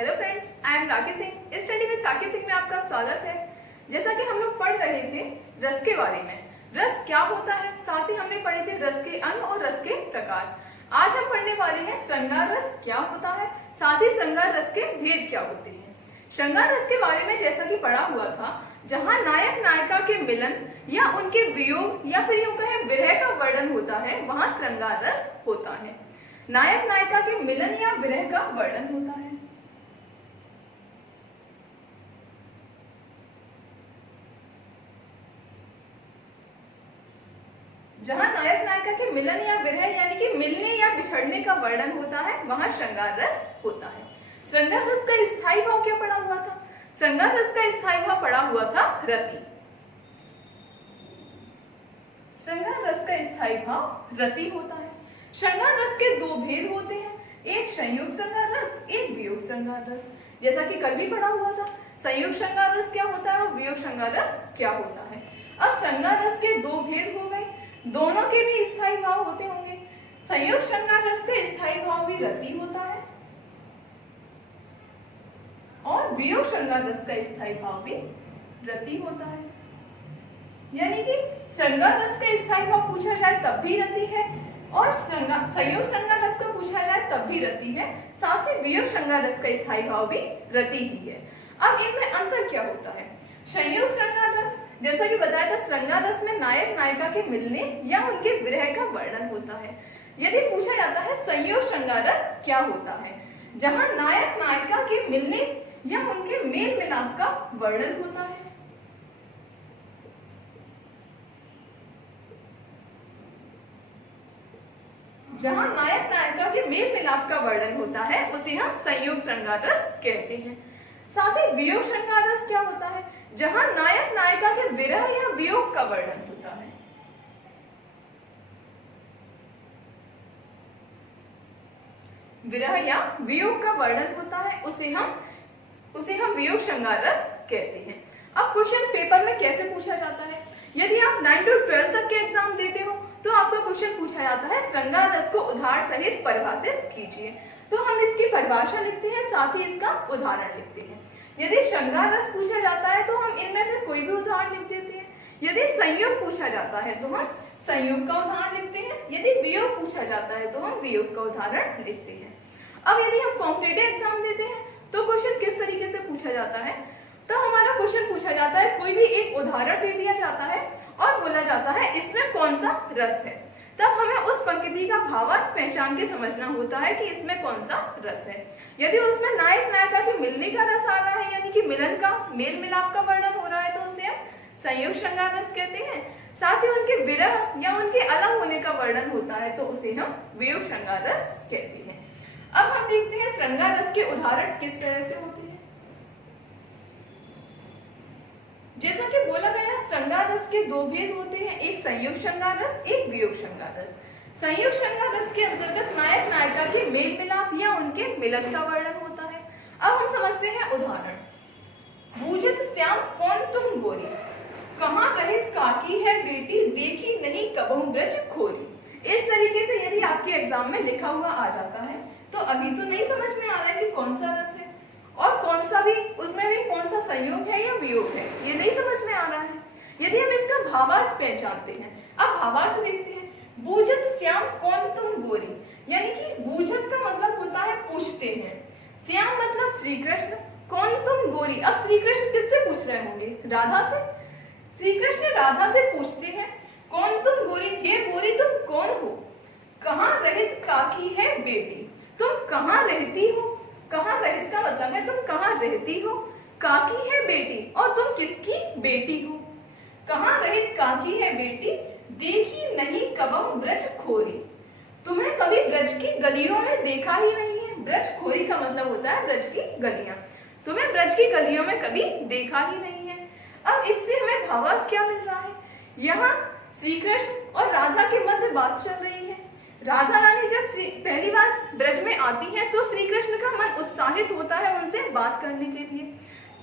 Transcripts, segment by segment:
Hello friends, I am Rakhi Singh. Study with Rakhi Singh में आपका स्वागत है। जैसा कि हम लोग पढ़ रहे थे रस के बारे में, रस क्या होता है, साथ ही हमने पढ़े थे रस के अंग और रस के प्रकार। आज हम पढ़ने वाले हैं श्रृंगार रस क्या होता है, साथ ही श्रृंगार रस के भेद क्या होते हैं। श्रृंगार रस के बारे में जैसा कि पढ़ा हुआ था, जहाँ नायक नायिका के मिलन या उनके वियोग या फिर यूं कहें विरह का वर्णन होता है, वहां श्रृंगार रस होता है। नायक नायिका के मिलन या विरह का वर्णन होता है। जहां नायक नायिका के मिलन या विरह यानी कि मिलने या बिछड़ने का वर्णन होता है, वहां श्रृंगार रस होता है। श्रृंगार रस का स्थायी भाव क्या पड़ा हुआ था? श्रृंगार रस का स्थायी भाव पड़ा हुआ था रति। श्रृंगार रस का स्थायी भाव रति होता है। श्रृंगार रस के दो भेद होते हैं, एक संयुक्त श्रृंगार रस, एक वियोग श्रृंगार रस। जैसा कि कल भी पढ़ा हुआ था, संयुक्त श्रृंगार रस क्या होता है और वियोग श्रृंगार रस क्या होता है। अब श्रृंगार रस के दो भेद हो गए, दोनों के भी स्थायी भाव होते होंगे। संयुक्त श्रृंगार रस का स्थायी भाव भी रति होता है और वियोग श्रृंगार रस का स्थायी भाव भी रति होता है। यानी कि श्रृंगार रस का स्थायी भाव पूछा जाए तब भी रति है और संयुक्त श्रृंगार रस का पूछा जाए तब भी रति है, साथ ही वियोग श्रृंगार रस का स्थायी भाव भी रति ही है। अब इनमें अंतर क्या होता है? संयुक्त श्रृंगार रस, जैसा कि बताया था, श्रृंगार रस में नायक नायिका के मिलने या उनके विरह का वर्णन होता है। यदि पूछा जाता है संयुक्त श्रृंगार रस क्या होता है, जहां नायक नायिका के मिलने या उनके मेल मिलाप का वर्णन होता है। जहां नायक नायिका के मेल मिलाप का वर्णन होता है, उसे हम संयुक्त श्रृंगार रस कहते हैं। साथ ही वियोग श्रृंगार रस क्या होता है? जहां नायक नायिका के विरह या वियोग का वर्णन होता है। विरह या वियोग का वर्णन होता है, उसे हम वियोग श्रृंगार रस कहते हैं। अब क्वेश्चन पेपर में कैसे पूछा जाता है? यदि आप 9 to 12 तक के एग्जाम देते हो तो आपका क्वेश्चन पूछा जाता है श्रृंगार रस को उदाहरण सहित परिभाषित कीजिए। तो हम इसकी परिभाषा लिखते हैं, साथ ही इसका उदाहरण लिखते हैं। यदि श्रृंगार रस पूछा जाता है तो हम इनमें से कोई भी उदाहरण लिख देते हैं। यदि संयोग पूछा जाता है तो हम संयोग का उदाहरण लिखते हैं। यदि वियोग पूछा जाता है तो हम वियोग का उदाहरण लिखते हैं। अब यदि हम कॉम्पिटिटिव एग्जाम देते हैं तो क्वेश्चन किस तरीके से पूछा जाता है? तो हमारा क्वेश्चन पूछा जाता है, कोई भी एक उदाहरण दे दिया जाता है और बोला जाता है इसमें कौन सा रस है। तब हमें उस पंक्ति का भावार्थ पहचान के समझना होता है कि इसमें कौन सा रस है। यदि उसमें नायक नायिका के मिलने का रस आ रहा है, यानी कि मिलन का, मेल मिलाप का वर्णन हो रहा है, तो उसे हम संयुक्त श्रृंगार रस कहते हैं। साथ ही उनके विरह या उनके अलग होने का वर्णन होता है तो उसे हम वियोग श्रृंगार रस कहते हैं। अब हम देखते हैं श्रृंगार रस के उदाहरण किस तरह से होते हैं। जैसा कि बोला गया, श्रृंगार रस के दो भेद होते हैं, एक संयुक्त श्रृंगार रस, एक वियोग श्रृंगार रस। संयुक्त श्रृंगार रस के अंतर्गत नायक नायिका के मेल मिलाप या उनके मिलन का वर्णन होता है। अब हम समझते हैं उदाहरण। बूझत श्याम कौन तुम गोरी, कहाँ रहित काकी है बेटी, देखी नहीं कबहू ब्रज खोरी। इस तरीके से यदि आपके एग्जाम में लिखा हुआ आ जाता है तो अभी तो नहीं समझ में आ रहा है कि कौन सा रस है और कौन सा भी, उसमें भी कौन सा संयोग है या वियोग है, ये नहीं समझ में आ रहा है। यदि हम इसका भावार्थ पहचानते हैं, अब भावार्थ देखते हैं। बूझत श्याम कौन तुम गोरी, यानी कि बूझत का मतलब होता है पूछते हैं, श्याम मतलब श्री कृष्ण, कौन तुम गोरी। अब श्री कृष्ण किससे पूछ रहे होंगे? राधा से। श्री कृष्ण राधा से पूछते हैं कौन तुम गोरी, हे गोरी तुम कौन हो, कहाँ रहित काकी है बेटी, तुम कहाँ रहती हो। कहाँ रहित का मतलब है तुम कहाँ रहती हो, काकी है बेटी और तुम किसकी बेटी हो। कहाँ रहित काकी है बेटी, देखी नहीं कबहू ब्रज खोरी, तुम्हें कभी ब्रज की गलियों में देखा ही नहीं है। ब्रज खोरी का मतलब होता है ब्रज की गलियां, तुम्हें ब्रज की गलियों में कभी देखा ही नहीं है। अब इससे हमें भावार्थ क्या मिल रहा है? यहाँ श्री कृष्ण और राधा के मध्य बात चल रही है। राधा रानी जब पहली बार ब्रज में आती हैं तो श्री कृष्ण का मन उत्साहित होता है उनसे बात करने के लिए,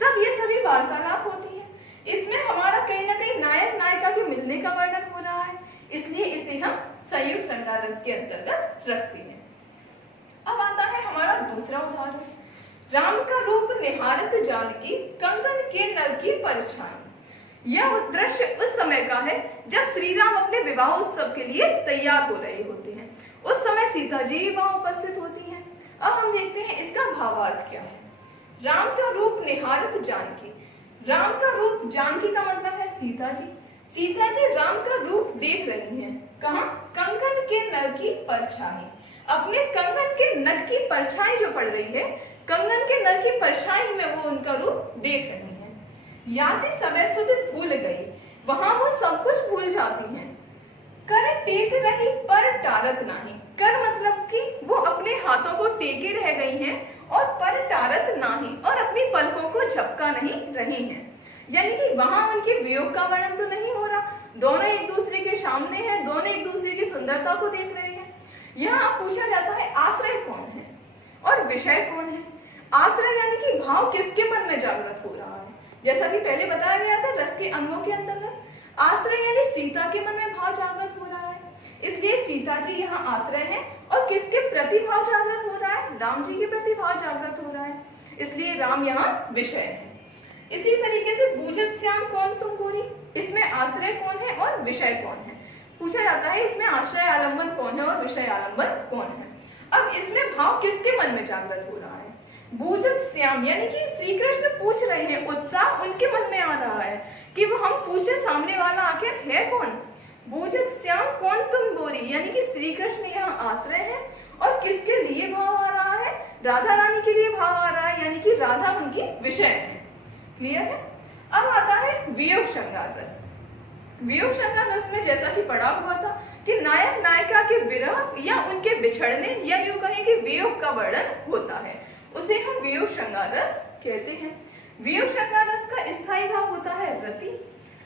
तब ये सभी वार्तालाप होती है। इसमें हमारा कहीं ना कहीं नायक नायिका के मिलने का वर्णन हो रहा है, इसलिए इसे हम संयुक्त श्रृंगार रस के अंतर्गत रखते हैं। अब आता है हमारा दूसरा उदाहरण। राम का रूप निहारत जानकी, कंगन के नर की परछाई। यह दृश्य उस समय का है जब श्री राम अपने विवाह उत्सव के लिए तैयार हो रहे होते हैं। उस समय सीता जी वहां उपस्थित होती हैं। अब हम देखते हैं इसका भावार्थ क्या है। राम का रूप निहारत जानकी, राम का रूप, जानकी का मतलब है सीता जी। सीता जी राम का रूप देख रही हैं। कहाँ? कंगन के नर की परछाई, अपने कंगन के नर की परछाई जो पड़ रही है, कंगन के नर की परछाई में वो उनका रूप देख रही हैं। याति समय सुध भूल गई, वहां वो सब कुछ भूल जाती हैं। कर टेक रही पर टारत नहीं, कर मतलब कि वो अपने हाथों को टेके रह गई हैं और पर टारत नहीं, और अपनी पलकों को झपका नहीं रही हैं। यानी कि वहां उनके वियोग का वर्णन तो नहीं हो रहा, दोनों एक दूसरे के सामने हैं, दोनों एक दूसरे की सुंदरता को देख रहे हैं। यहाँ पूछा जाता है आश्रय कौन है और विषय कौन है। आश्रय यानी कि भाव किसके मन में जागृत हो रहा है, जैसा कि पहले बताया गया था रस के अंगों के अंतर्गत। आश्रय यानी सीता के मन में भाव जागृत हो रहा है, इसलिए सीता जी यहाँ आश्रय है। और किसके प्रति भाव जागृत हो रहा है? राम जी के प्रति भाव जागृत हो रहा है, इसलिए राम यहाँ विषय है। इसी तरीके से बूझत श्याम कौन तुम गोरी, इसमें आश्रय कौन है और विषय कौन है पूछा जाता है। इसमें आश्रय आलंबन कौन है और विषय आलंबन कौन है। अब इसमें भाव किसके मन में जागृत हो रहा है? बूझत श्याम यानी कि श्री कृष्ण पूछ रहे हैं, उत्साह उनके मन में आ रहा है कि वो हम पूछे सामने वाला आखिर है कौन। बूझत श्याम कौन तुम गोरी, यानी कि श्री कृष्ण यहाँ आश्रय है और किसके लिए भाव आ रहा है? राधा रानी के लिए भाव आ रहा है, यानी कि राधा उनकी विषय है। क्लियर है? अब आता है वियोग श्रृंगार रस। वियोग श्रृंगार रस में जैसा कि पढ़ा हुआ था कि नायक नायिका के विरह या उनके बिछड़ने या यूं कहें कि वियोग का वर्णन होता है, उसे हम वियोग श्रृंगार रस कहते हैं। वियोग श्रृंगार रस का स्थायी भाव होता है रति।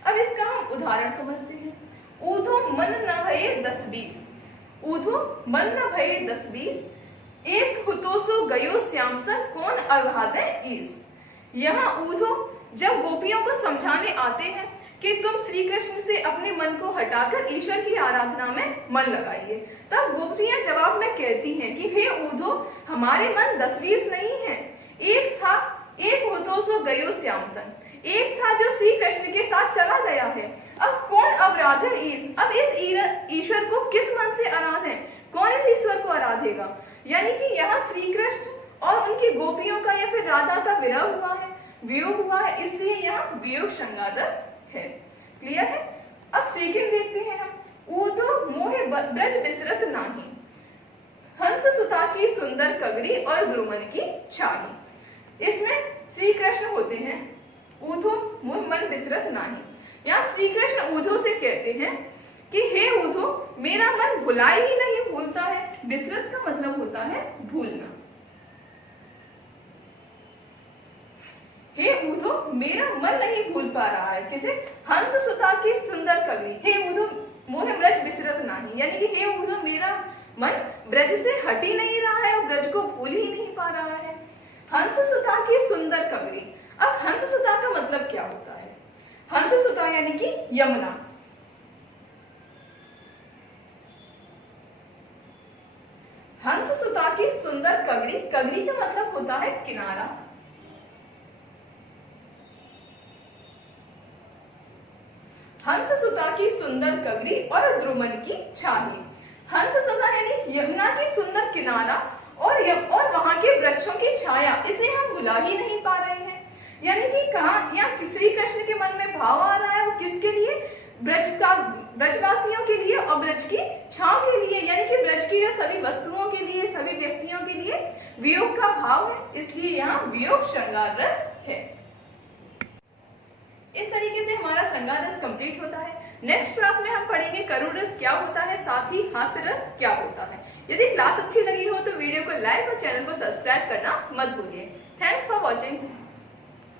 अब इसका हम उदाहरण समझते हैं। ऊधो मन न भये 10-20, ऊधो मन न भये 10-20, एक हुतो सो गयो श्याम सन कौन अवहादे ईस। यहाँ ऊधो जब गोपियों को समझाने आते हैं कि तुम श्री कृष्ण से अपने मन को हटाकर ईश्वर की आराधना में मन लगाइए, तब गोपियां जवाब में कहती हैं कि हे ऊधो, हमारे मन 10-20 नहीं है, एक था, एक होतो सो गयो श्याम सन, एक था जो श्री कृष्ण के साथ चला गया है। अब कौन अपराध है ईश, अब इस ईश्वर को किस मन से आराधे, कौन इस ईश्वर को आराधेगा। यानी कि यहाँ श्री कृष्ण और उनकी गोपियों का या फिर राधा का विरह हुआ है, वियोग हुआ है, इसलिए यहाँ वियोग श्रृंगार रस है। क्लियर है? अब सेकंड देखते हैं हम। ऊधो मोहे ब्रज बिसरत नाही, हंस सुता की सुंदर कगरी और द्रुमन की छाही। इसमें श्री कृष्ण होते हैं, ऊधो मोह मन बिसरत नाही। यहाँ श्री कृष्ण ऊधो से कहते हैं कि हे ऊधो, मेरा मन भुलाई ही नहीं भूलता है। बिसरत का मतलब होता है भूलना। हे ऊधो, मेरा मन नहीं भूल पा रहा है किसे? हंस सुता की सुंदर कगरी। हे ऊधो मोहे ब्रज बिसरत नाही, यानी कि हे ऊधो, मेरा मन ब्रज से हट ही नहीं रहा है और ब्रज को भूल ही नहीं पा रहा है। हंस सुता की सुंदर कगरी। अब हंस सुता का मतलब क्या होता है? हंस सुता यानी कि यमुना। हंस सुता की सुंदर कगरी, कगरी का मतलब होता है किनारा। हंस सुता की सुंदर कगरी और द्रुमन की छाही। हंस सुता यानी यमुना की सुंदर किनारा और वहां के वृक्षों की छाया, इसे हम भुला ही नहीं पा रहे हैं। यानी कि कहाँ या श्री कृष्ण के मन में भाव आ रहा है, वो किसके लिए? ब्रजवासियों के लिए और ब्रज की छाव के लिए, यानी कि ब्रज की सभी वस्तुओं के लिए, सभी व्यक्तियों के लिए वियोग का भाव है, इसलिए यहाँ वियोग श्रृंगार रस है। इस तरीके से हमारा श्रृंगार रस कंप्लीट होता है। नेक्स्ट क्लास में हम पढ़ेंगे करुण रस क्या होता है, साथ ही हास्य रस क्या होता है। यदि क्लास अच्छी लगी हो तो वीडियो को लाइक और चैनल को सब्सक्राइब करना मत भूलिए। Thanks for watching.